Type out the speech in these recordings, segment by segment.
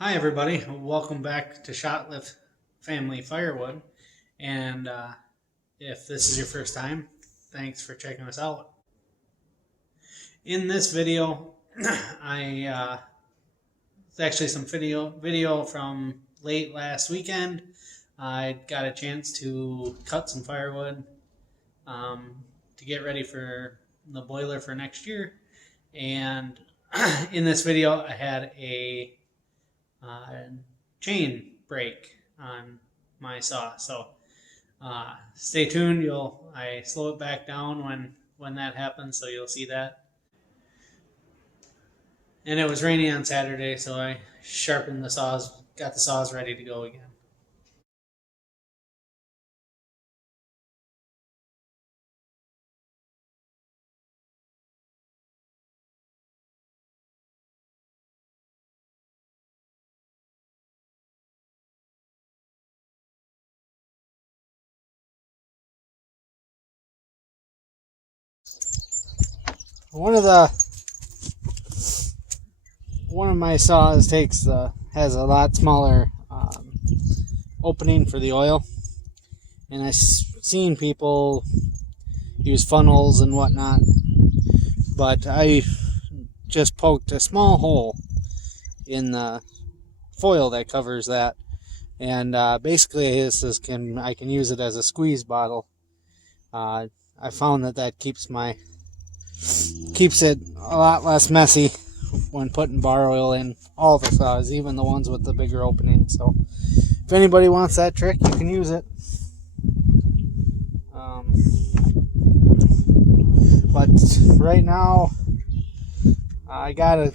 Hi, everybody. Welcome back to Shotlift Family Firewood. And if this is your first time, thanks for checking us out. In this video, it's actually some video from late last weekend. I got a chance to cut some firewood um, to get ready for the boiler for next year. And in this video, I had a uh, chain break on my saw. So stay tuned. I slow it back down when that happens, so you'll see that. And it was rainy on Saturday, so I sharpened the saws, got the saws ready to go again. One of the one of my saws has a lot smaller opening for the oil, and I've seen people use funnels and whatnot, but I just poked a small hole in the foil that covers that, and basically I can use it as a squeeze bottle. I found that keeps it a lot less messy when putting bar oil in all the saws, even the ones with the bigger opening. So if anybody wants that trick, you can use it. But right now, I got a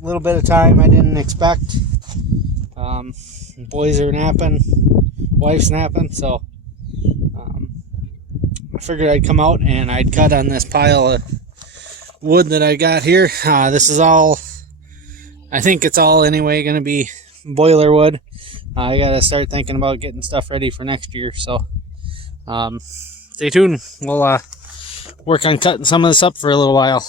little bit of time I didn't expect. Boys are napping, wife's napping, so I figured I'd come out and I'd cut on this pile of wood that I got here. This is all, I think it's all anyway going to be boiler wood. I got to start thinking about getting stuff ready for next year, so stay tuned. We'll work on cutting some of this up for a little while.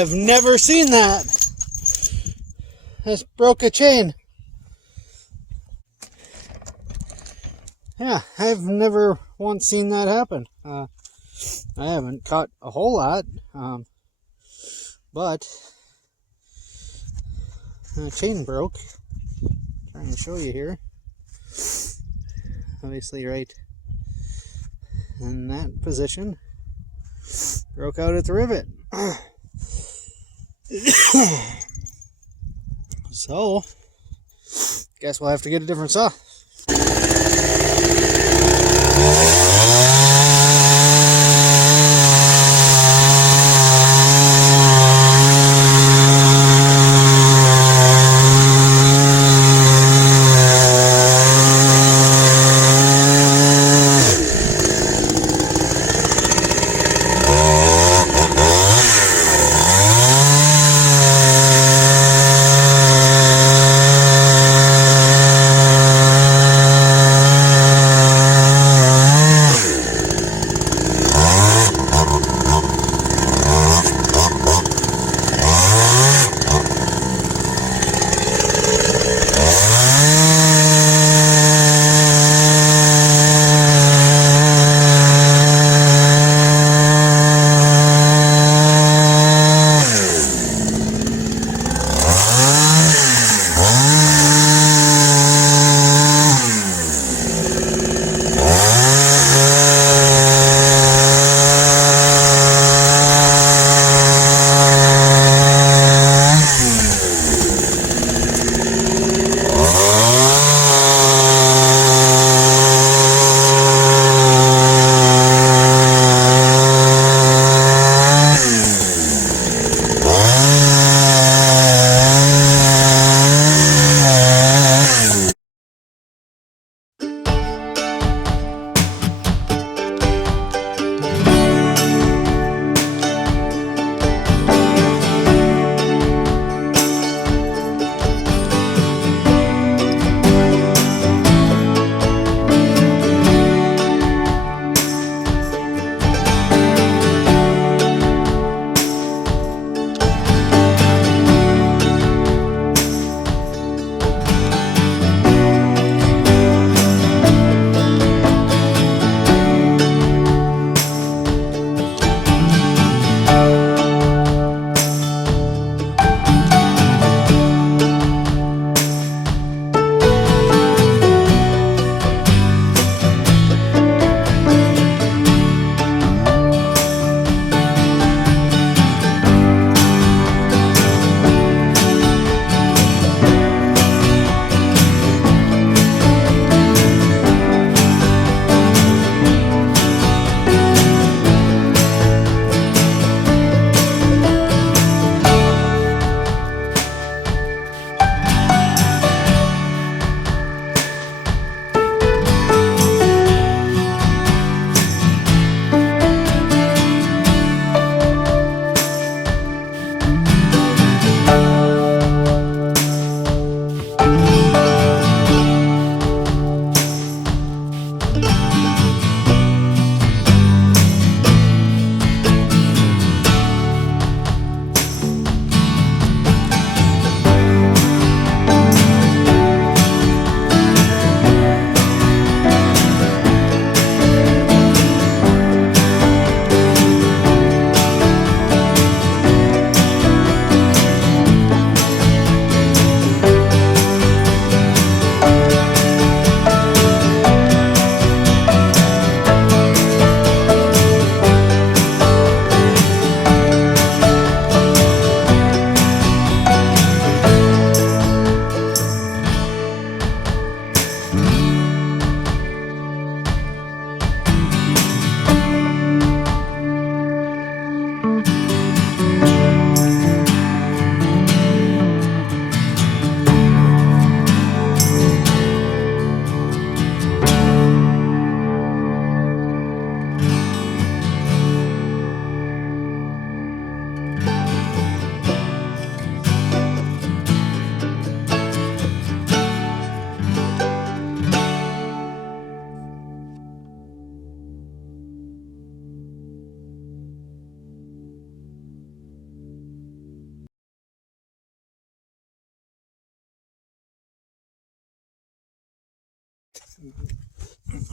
have never seen that. This broke a chain. Yeah, I've never once seen that happen. I haven't caught a whole lot, but the chain broke. I'm trying to show you here. Obviously right in that position. Broke out at the rivet. So, guess we'll have to get a different saw.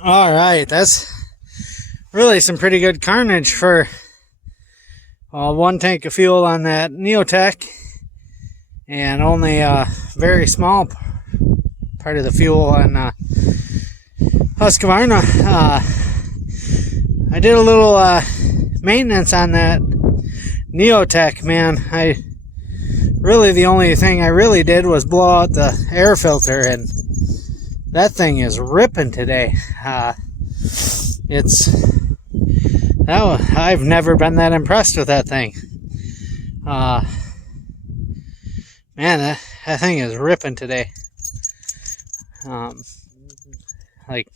All right, that's really some pretty good carnage for one tank of fuel on that Neotech, and only a very small part of the fuel on Husqvarna. I did a little maintenance on that Neotech, man. The only thing I really did was blow out the air filter, and that thing is ripping today. I've never been that impressed with that thing. Man, that thing is ripping today. Like,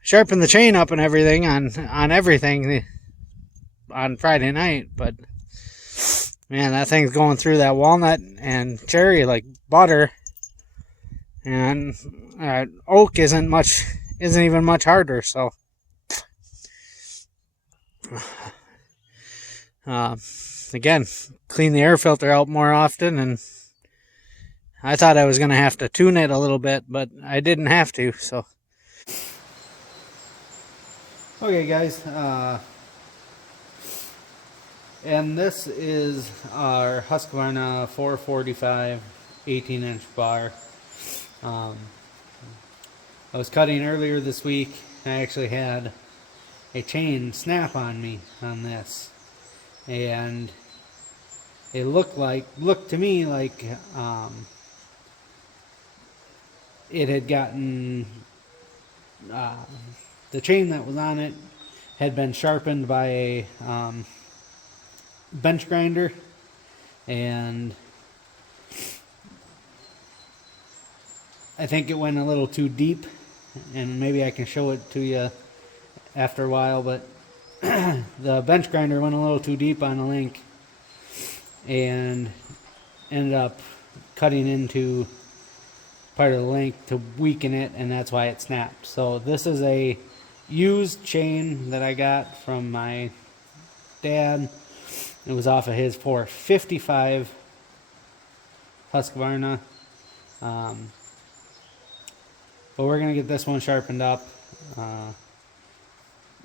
sharpened the chain up and everything on everything on Friday night, but man, that thing's going through that walnut and cherry like butter. And oak isn't even much harder. So, again, clean the air filter out more often, and I thought I was gonna have to tune it a little bit, but I didn't have to. So, okay, guys, and this is our Husqvarna 445 18-inch bar. I was cutting earlier this week. I actually had a chain snap on me on this, and it looked to me like it had gotten the chain that was on it had been sharpened by a bench grinder, and I think it went a little too deep, and maybe I can show it to you after a while, but the bench grinder went a little too deep on the link and ended up cutting into part of the link to weaken it, and that's why it snapped. So this is a used chain that I got from my dad. It was off of his 455 Husqvarna. But we're going to get this one sharpened up.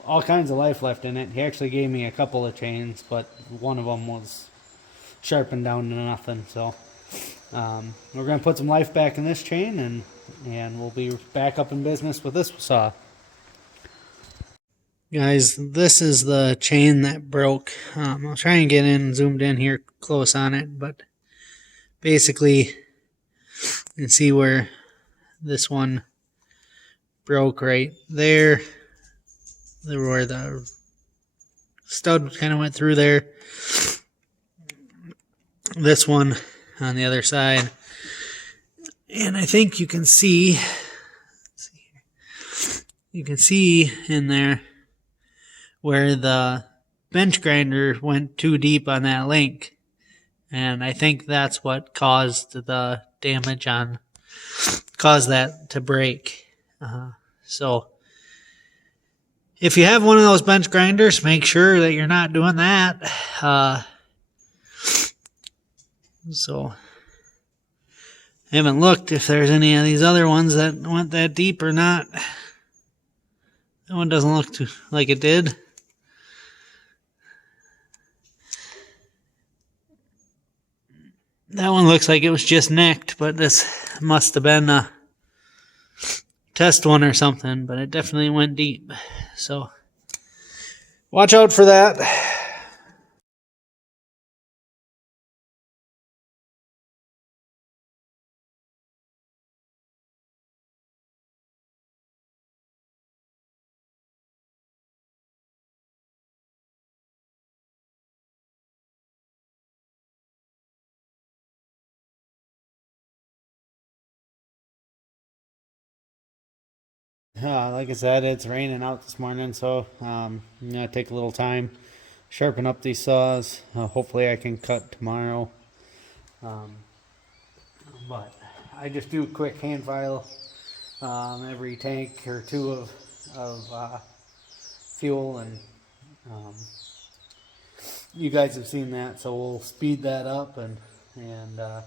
All kinds of life left in it. He actually gave me a couple of chains, but one of them was sharpened down to nothing. So we're going to put some life back in this chain, and we'll be back up in business with this saw. Guys, this is the chain that broke. I'll try and get in zoomed in here close on it, but basically you can see where this one broke right there, where the stud kind of went through there. This one on the other side, and I think you can see in there where the bench grinder went too deep on that link, and I think that's what caused the damage caused that to break. So if you have one of those bench grinders, make sure that you're not doing that. So I haven't looked if there's any of these other ones that went that deep or not. That one doesn't look like it did. That one looks like it was just nicked, but this must have been a test one or something, but it definitely went deep. So watch out for that. Like I said, it's raining out this morning, so I'm gonna take a little time, sharpen up these saws. Hopefully I can cut tomorrow. But I just do a quick hand file every tank or two of fuel, and you guys have seen that, so we'll speed that up, and I'm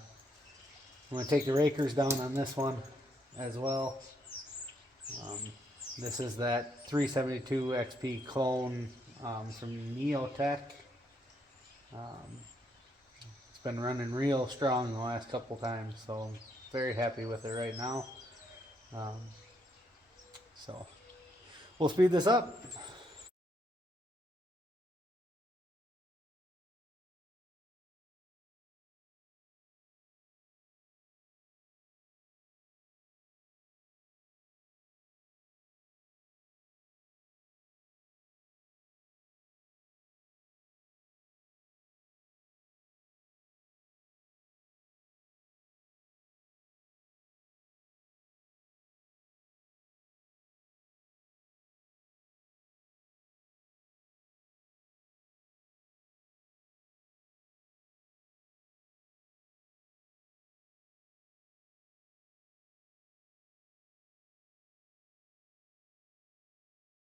gonna take the rakers down on this one as well. This is that 372 XP clone from Neotech. It's been running real strong the last couple times, so I'm very happy with it right now. So we'll speed this up.